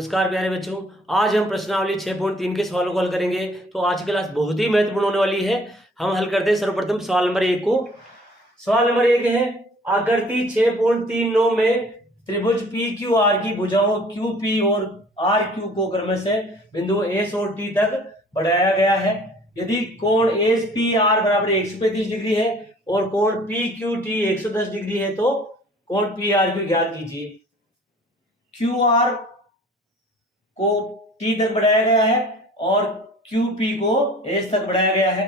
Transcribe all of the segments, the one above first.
नमस्कार प्यारे बच्चों, आज हम प्रश्नावली 6.3 के सवालों को हल करेंगे। तो आज की क्लास बहुत ही महत्वपूर्ण होने वाली है। हम हल करते हैं सर्वप्रथम सवाल नंबर 1 को। सवाल नंबर 1 है, आकृति 6.39 में त्रिभुज पी क्यू आर की भुजाओं क्यू पी और आर क्यू को क्रमशः बिंदु एस और टी तक बढ़ाया गया है। यदि कोण एस पी आर बराबर 135 डिग्री है और कोण पी क्यू टी 110 डिग्री है तो कोण पी आर क्यू ज्ञात कीजिए। क्यू आर को टी तक बढ़ाया गया है और क्यू पी को एस तक बढ़ाया गया है।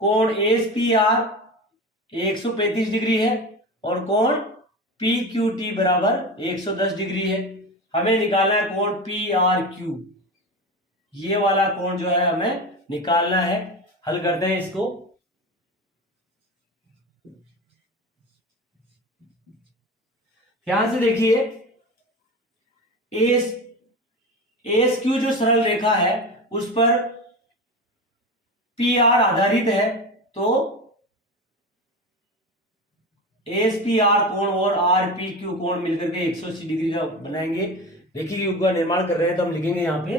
कोण एस पी आर 135 डिग्री है और कोण पी क्यू टी बराबर 110 डिग्री है। हमें निकालना है कोण पी आर क्यू, ये वाला कोण जो है हमें निकालना है। हल करते हैं इसको। ध्यान से देखिए, एस क्यू जो सरल रेखा है उस पर पी आर आधारित है, तो एस पी आर कोण और आर पी क्यू कोण मिलकर के 180 डिग्री का बनाएंगे। देखिए क्यूब का निर्माण कर रहे हैं तो हम लिखेंगे यहां पे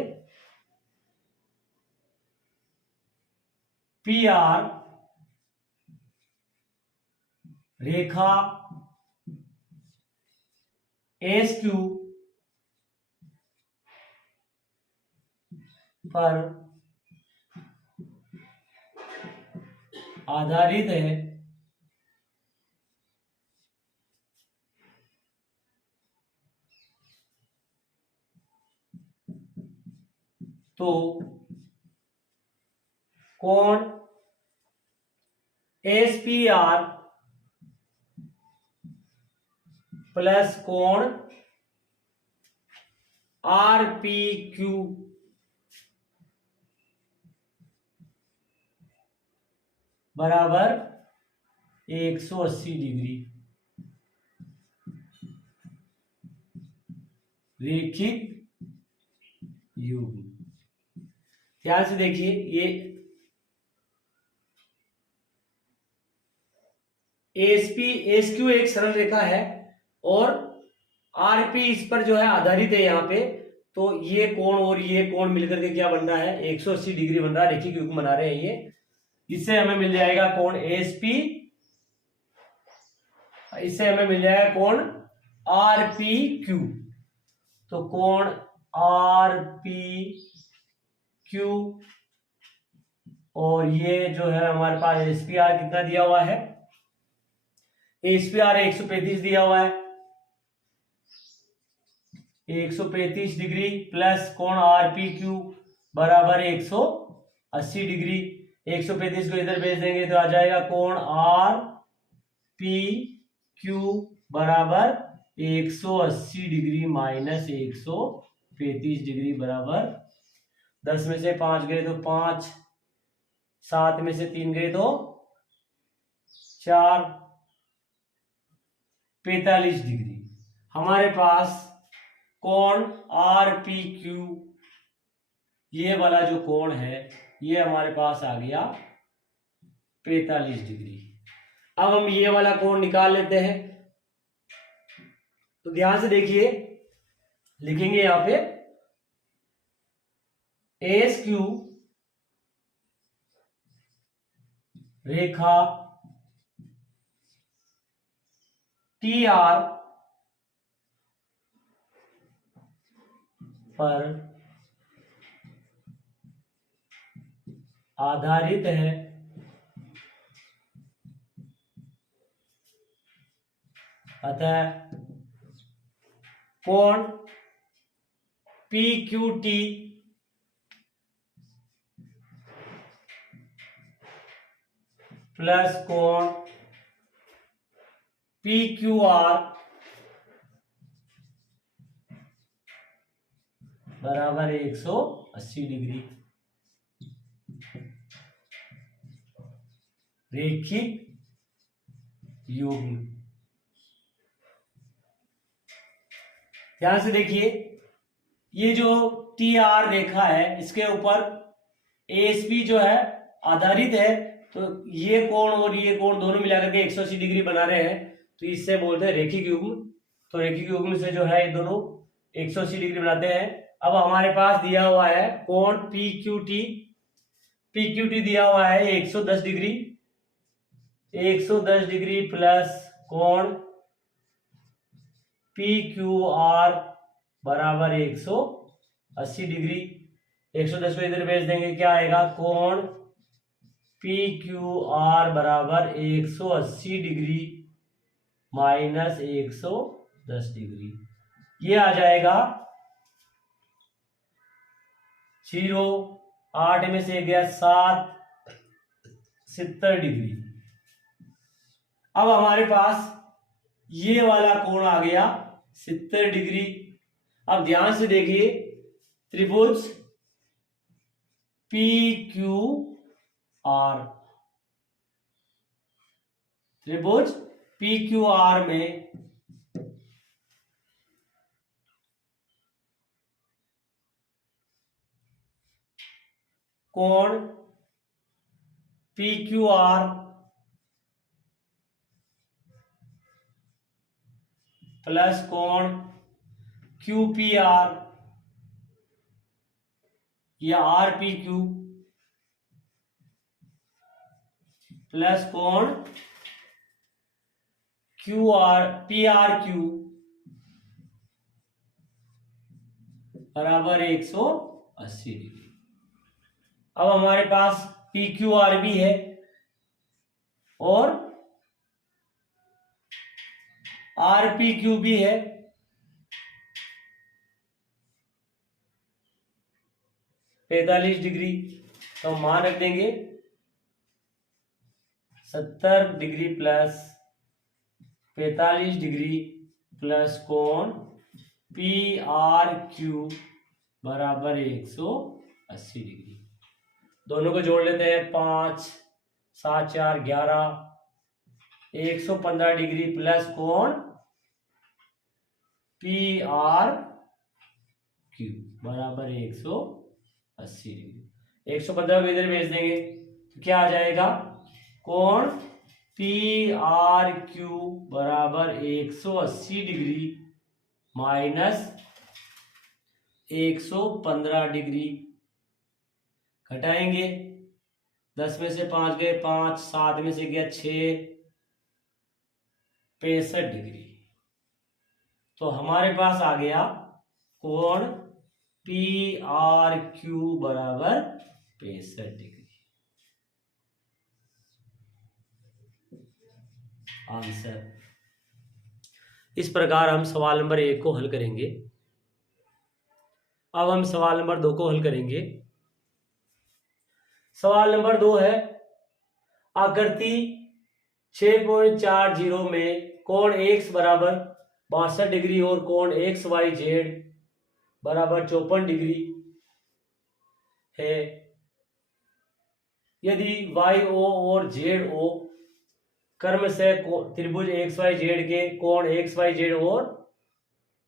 पी आर रेखा एस क्यू पर आधारित है, तो कोण एस पी आर प्लस कोण आर पी क्यू बराबर 180 डिग्री रेखिक युग्म। ध्यान से देखिए, ये एस क्यू एक सरल रेखा है और आरपी इस पर जो है आधारित है यहाँ पे, तो ये कोण और ये कोण मिलकर के क्या बन रहा है, 180 डिग्री बन रहा है, रेखिक युग्म बना रहे हैं ये। इससे हमें मिल जाएगा कोण एस पी, इससे हमें मिल जाएगा कोण आर पी क्यू। तो कोण आर पी क्यू और ये जो है हमारे पास एस पी आर कितना दिया हुआ है, एस पी आर 135 दिया हुआ है, 135 डिग्री प्लस कोण आर पी क्यू बराबर 180 डिग्री। 135 को इधर भेज देंगे तो आ जाएगा कोण आर पी क्यू बराबर 180 डिग्री माइनस 135 डिग्री बराबर 10 में से 5 गए तो 5, 7 में से 3 गए तो 4, 45 डिग्री। हमारे पास कोण आर पी क्यू ये वाला जो कोण है ये हमारे पास आ गया 45 डिग्री। अब हम ये वाला कोण निकाल लेते हैं। तो ध्यान से देखिए, लिखेंगे यहां पे एस क्यू रेखा टी आर पर आधारित है, अतः कोण पी क्यू टी प्लस कोण पी क्यू आर बराबर 180 डिग्री रेखिक युग्म। ध्यान से देखिए, ये जो टी आर रेखा है इसके ऊपर एएसपी जो है आधारित है, तो ये कोण और ये कोण दोनों मिलाकर के 180 डिग्री बना रहे हैं, तो इससे बोलते हैं रेखिक युग्म। तो रेखी के युग्म से जो है ये दोनों 180 डिग्री बनाते हैं। अब हमारे पास दिया हुआ है कोण PQT दिया हुआ है 110 डिग्री, 110 डिग्री प्लस कोण PQR बराबर 180 डिग्री। 110 को इधर भेज देंगे, क्या आएगा, कोण PQR बराबर 180 डिग्री माइनस 110 डिग्री, ये आ जाएगा 0, 8 में से गया 7, 70 डिग्री। अब हमारे पास ये वाला कोण आ गया 70 डिग्री। अब ध्यान से देखिए, त्रिभुज PQR, त्रिभुज PQR में कोण PQR प्लस कोण QPR या RPQ प्लस कोण PRQ बराबर 180 डिग्री। अब हमारे पास PQR भी है और RPQ भी है। पैंतालीस डिग्री, तो मान रख देंगे 70 डिग्री प्लस 45 डिग्री प्लस कोण PRQ बराबर 180 डिग्री। दोनों को जोड़ लेते हैं, 5, 7, 4, 11, 115 डिग्री प्लस कोण PRQ बराबर 180 डिग्री। 115 को इधर भेज देंगे तो क्या आ जाएगा, कोण PRQ बराबर 180 डिग्री माइनस 115 डिग्री। घटाएंगे, 10 में से 5 गए 5, 7 में से गया 6, 65 डिग्री। तो हमारे पास आ गया कोण PRQ बराबर 65 डिग्री। आंसर। इस प्रकार हम सवाल नंबर 1 को हल करेंगे। अब हम सवाल नंबर 2 को हल करेंगे। सवाल नंबर 2 है, आकृति 6.40 में कोण x बराबर 62 डिग्री और कोण XYZ बराबर 54 डिग्री है। यदि YO और ZO क्रम से त्रिभुज XYZ के कोण XYZ और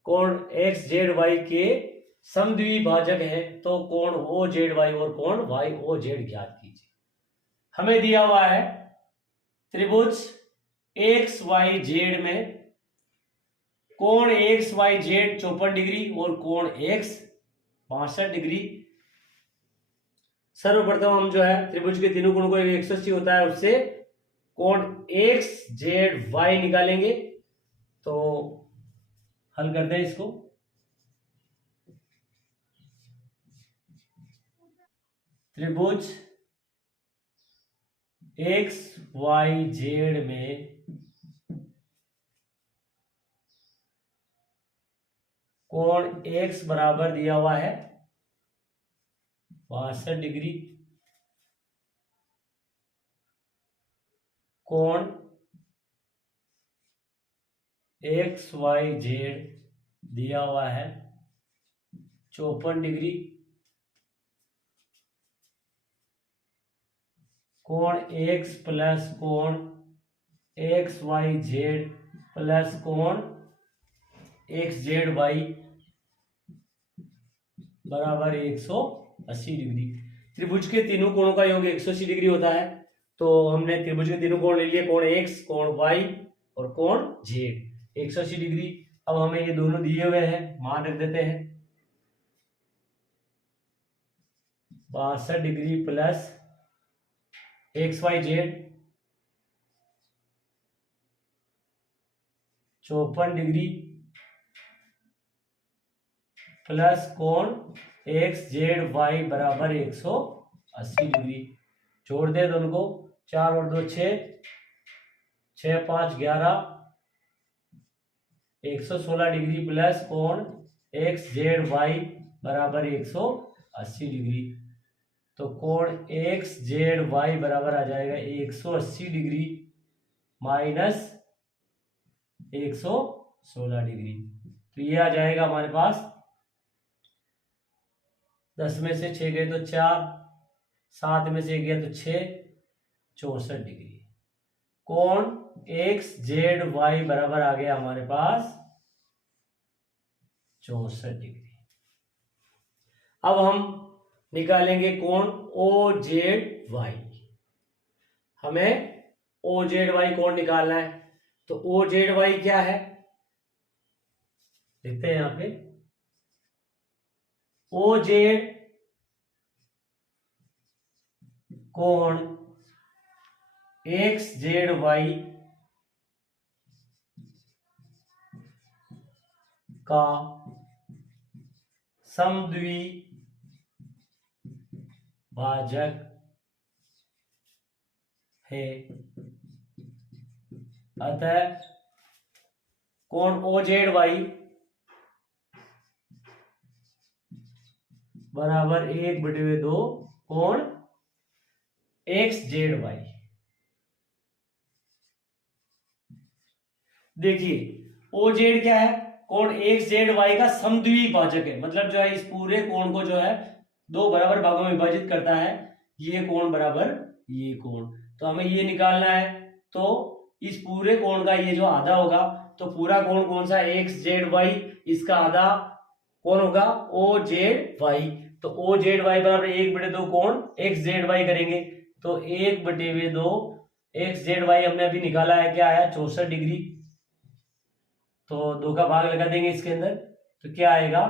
कोण XZY के समद्विभाजक है, तो कोण OZY और कोण YOZ ज्ञात कीजिए। हमें दिया हुआ है त्रिभुज XYZ में कोण XYZ 54 डिग्री और कोण X 62 डिग्री। सर्वप्रथम हम जो है त्रिभुज के तीनों कोणों को 180 होता है, उससे कोण XZY निकालेंगे। तो हल करते हैं इसको। त्रिभुज XYZ में कोण X बराबर दिया हुआ है 62 डिग्री, कोण XYZ दिया हुआ है 54 डिग्री, कोण X प्लस कोण XYZ प्लस कोण XZY बराबर 180 डिग्री। त्रिभुज के तीनों कोणों का योग 180 डिग्री होता है, तो हमने त्रिभुज के तीनों कोण ले लिए, कोण X, कोण Y और कोण Z। 180 डिग्री अब हमें ये दोनों दिए हुए हैं, मान रख देते हैं। 62 degree plus XYZ 54 degree plus कोण XZY बराबर 180 डिग्री। जोड़ दे दोनों को, 4 और 2 6, 6 5 11, 116 डिग्री प्लस कोण XZY बराबर 180 डिग्री। तो कोण XZY बराबर आ जाएगा 180 डिग्री माइनस 116 डिग्री। तो ये आ जाएगा हमारे पास, 10 में से 6 गए तो 4, 7 में से 1 गया तो 6, 64 डिग्री। कोण XZY बराबर आ गया हमारे पास 64 डिग्री। अब हम निकालेंगे कोण OZY। हमें OZY कोण निकालना है। तो OZY क्या है, देखते हैं यहां पे। OZ कोण XZY का समद्विभाजक है। अतः कोण OZY बराबर 1/2 कोण XZY। देखिए OZ क्या है, कोण XZY का समद्विभाजक है, मतलब जो है इस पूरे कोण को जो है 2 बराबर भागों में विभाजित करता है। ये कोण बराबर ये कोण, तो हमें ये निकालना है। तो इस पूरे कोण का ये जो आधा होगा, तो पूरा कोण कौन सा है, XZY, इसका आधा कौन होगा, OZY। तो OZY बराबर 1/2 कोण XZY करेंगे। तो 1/2 XZY हमने अभी निकाला है, क्या आया, 64 डिग्री। तो 2 का भाग लगा देंगे इसके अंदर, तो क्या आएगा,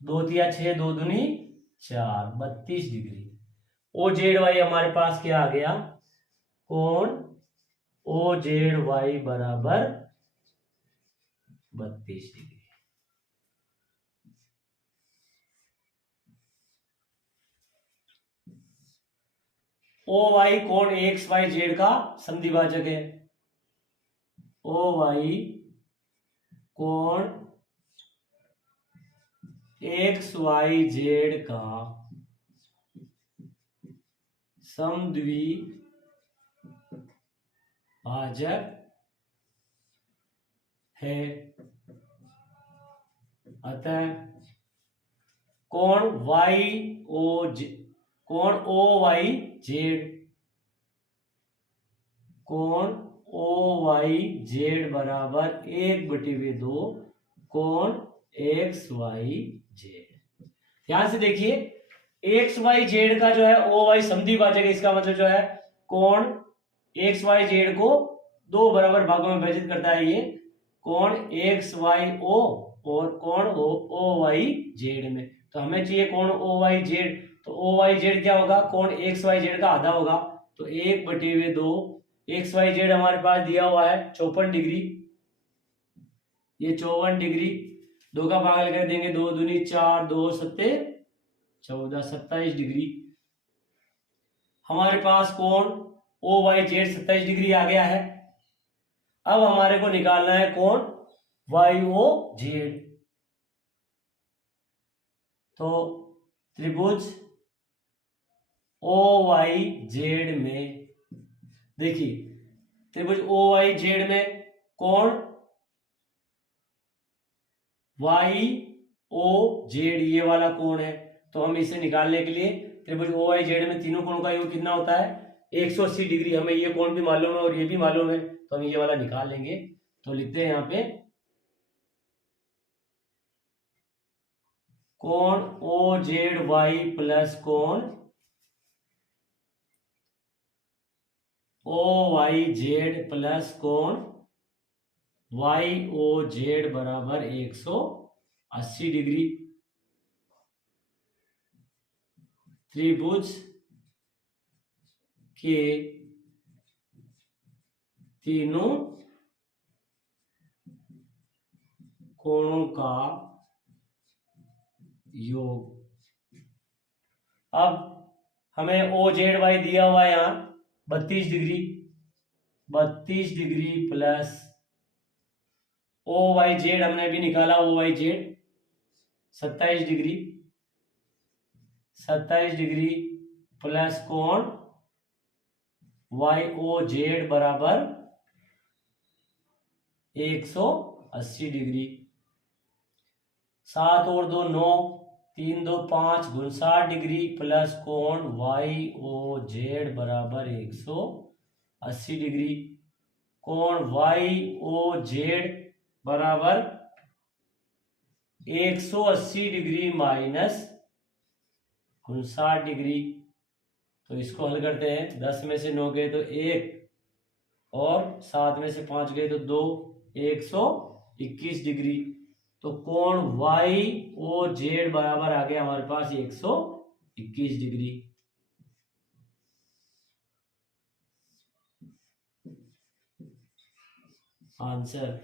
2 तिया 6, 2 दूनी 4, 32 डिग्री। OZY हमारे पास क्या आ गया, कोण OZY बराबर 32 डिग्री। OY कोण XYZ का समद्विभाजक है। OY कोण XYZ का समद्विभाजक है। अतः कोण OYZ कोण OYZ बराबर 1/2 कोण XYZ। यहां से देखिए XYZ का जो है OY समद्विभाजक है, इसका मतलब जो है कोण XYZ को 2 बराबर भागों में विभाजित करता है। ये कोण XYO और कोण OYZ में, तो हमें चाहिए कोण OYZ। तो OYZ क्या होगा, कोण XYZ का आधा होगा। तो 1/2 XYZ हमारे पास दिया हुआ है 54 डिग्री, ये 54 डिग्री। 2 का भाग लेकर देंगे, 2 दूनी 4, 2 सत्ते 14, 27 डिग्री। हमारे पास कोण OYZ 27 डिग्री आ गया है। अब हमारे को निकालना है कोण YOZ। तो त्रिभुज OYZ में देखिए, त्रिभुज OYZ में कोण YOZ ये वाला कोण है। तो हम इसे निकालने के लिए त्रिभुज OYZ में तीनों कोणों का योग कितना होता है, 180 डिग्री। हमें ये कोण भी मालूम है और ये भी मालूम है, तो हम ये वाला निकाल लेंगे। तो लिखते हैं यहाँ पे कोण OZY प्लस कोण OYZ प्लस कोण वाई ओ जेड बराबर 180 डिग्री। त्रिभुज के तीनों कोणों का योग। अब हमें ओ जेड वाई दिया हुआ है यहां 32 degree, 32 degree plus O Y Z हमने भी निकाला, O Y Z 27 degree, 27 degree plus कोण वाई ओ जेड बराबर 180 डिग्री। 7 और 2 9, 3 2 5, 59 डिग्री प्लस कोण वाई ओ जेड बराबर 180 डिग्री। कोण वाई ओ जेड बराबर 180 डिग्री माइनस 59 डिग्री। तो इसको हल करते हैं। 10 में से 9 गए तो 1 और 7 में से 5 गए तो 2, 121 डिग्री। तो कोण वाई ओ जेड बराबर आ गया हमारे पास 121 डिग्री। आंसर।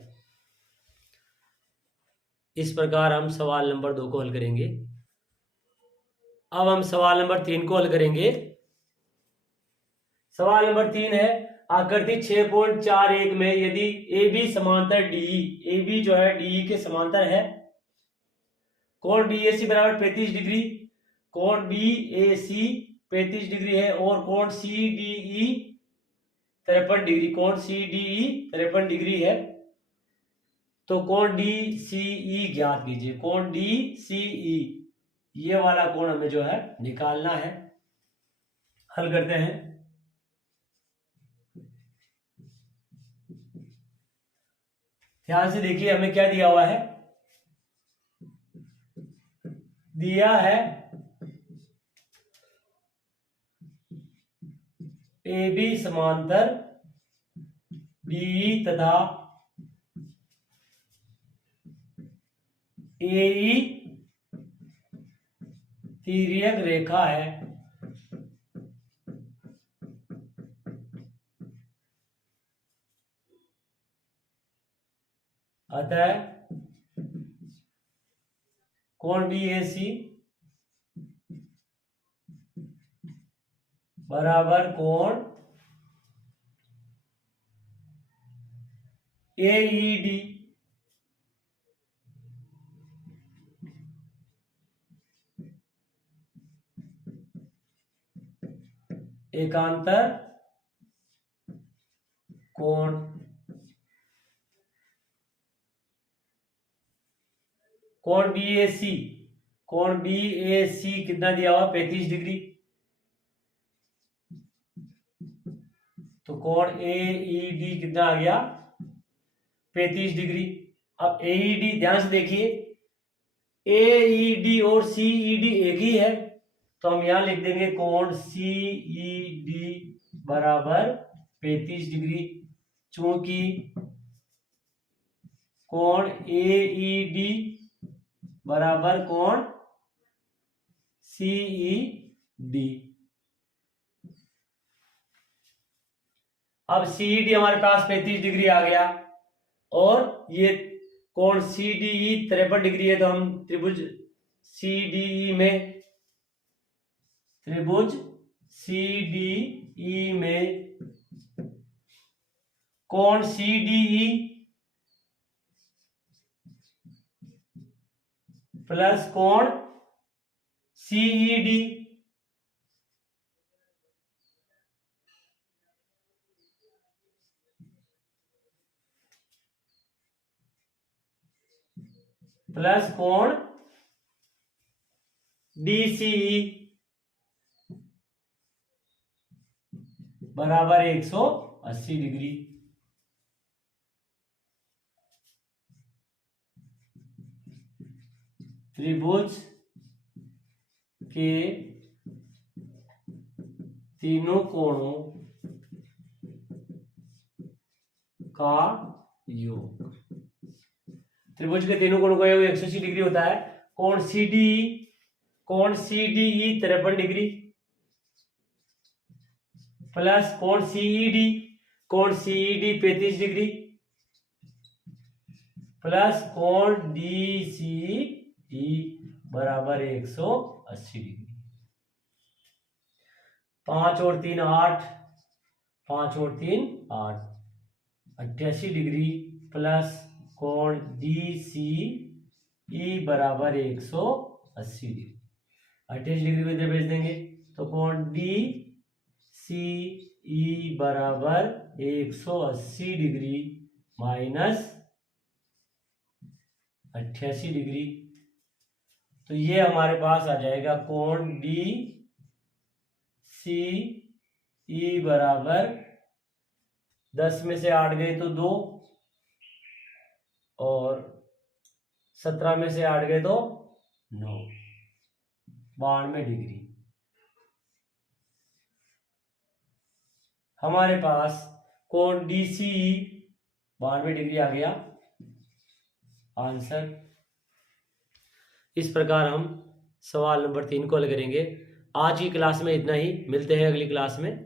इस प्रकार हम सवाल नंबर 2 को हल करेंगे। अब हम सवाल नंबर 3 को हल करेंगे। सवाल नंबर 3 है आकृति 6.41 में यदि ए बी समांतर डीई, ए बी जो है डीई के समांतर है, कोण बीएसी बराबर 35 डिग्री, कोण बीएसी 35 डिग्री है और कोण सीडीई 53 डिग्री, कोण सीडीई 53 डिग्री है, तो कोण डीसीई ज्ञात कीजिए। कोण डीसीई ये वाला कोण हमें जो है निकालना है। हल करते हैं। ध्यान से देखिए हमें क्या दिया हुआ है। दिया है ए बी समांतर बीई तथा एई तिर्यक रेखा है। अतः कोण बीएसी बराबर कोण एईडी एकांतर कोण। कोण बीएसी, कोण बीएसी कितना दिया हुआ 35 डिग्री, तो कोण एईडी कितना आ गया 35 डिग्री। अब एईडी ध्यान से देखिए, एईडी और सीईडी एक ही है, तो हम यहां लिख देंगे कोण सीईडी बराबर 35 डिग्री। चूंकि कोण एईडी बराबर कोण सीईडी। अब सीईडी हमारे पास 35 डिग्री आ गया और ये कोण सीडीई 53 डिग्री है, तो हम त्रिभुज सीडीई में, त्रिभुज सीडीई में कोण सीडीई प्लस कोण सीईडी प्लस कोण डीसीई बराबर 180 डिग्री। त्रिभुज के तीनों कोणों का योग। त्रिभुज के तीनों कोणों का योग 180 डिग्री होता है। कोण C D E 53 degree plus कोण सीईडी 35 डिग्री प्लस कोण डीसीई बराबर 180 डिग्री। 5 और 3 8, 5 और 3 8, 88 डिग्री प्लस कोण डीसीई बराबर 180 डिग्री। 28 डिग्री को इधर भेज देंगे तो कोण डीसीई बराबर 180 डिग्री माइनस 88 डिग्री। तो ये हमारे पास आ जाएगा कोण डी सी ई बराबर 10 में से 8 गए तो 2 और 17 में से 8 गए तो 9, 92 डिग्री। हमारे पास कोण डी सी 92 डिग्री आ गया आंसर। इस प्रकार हम सवाल नंबर 3 को हल करेंगे। आज की क्लास में इतना ही, मिलते हैं अगली क्लास में।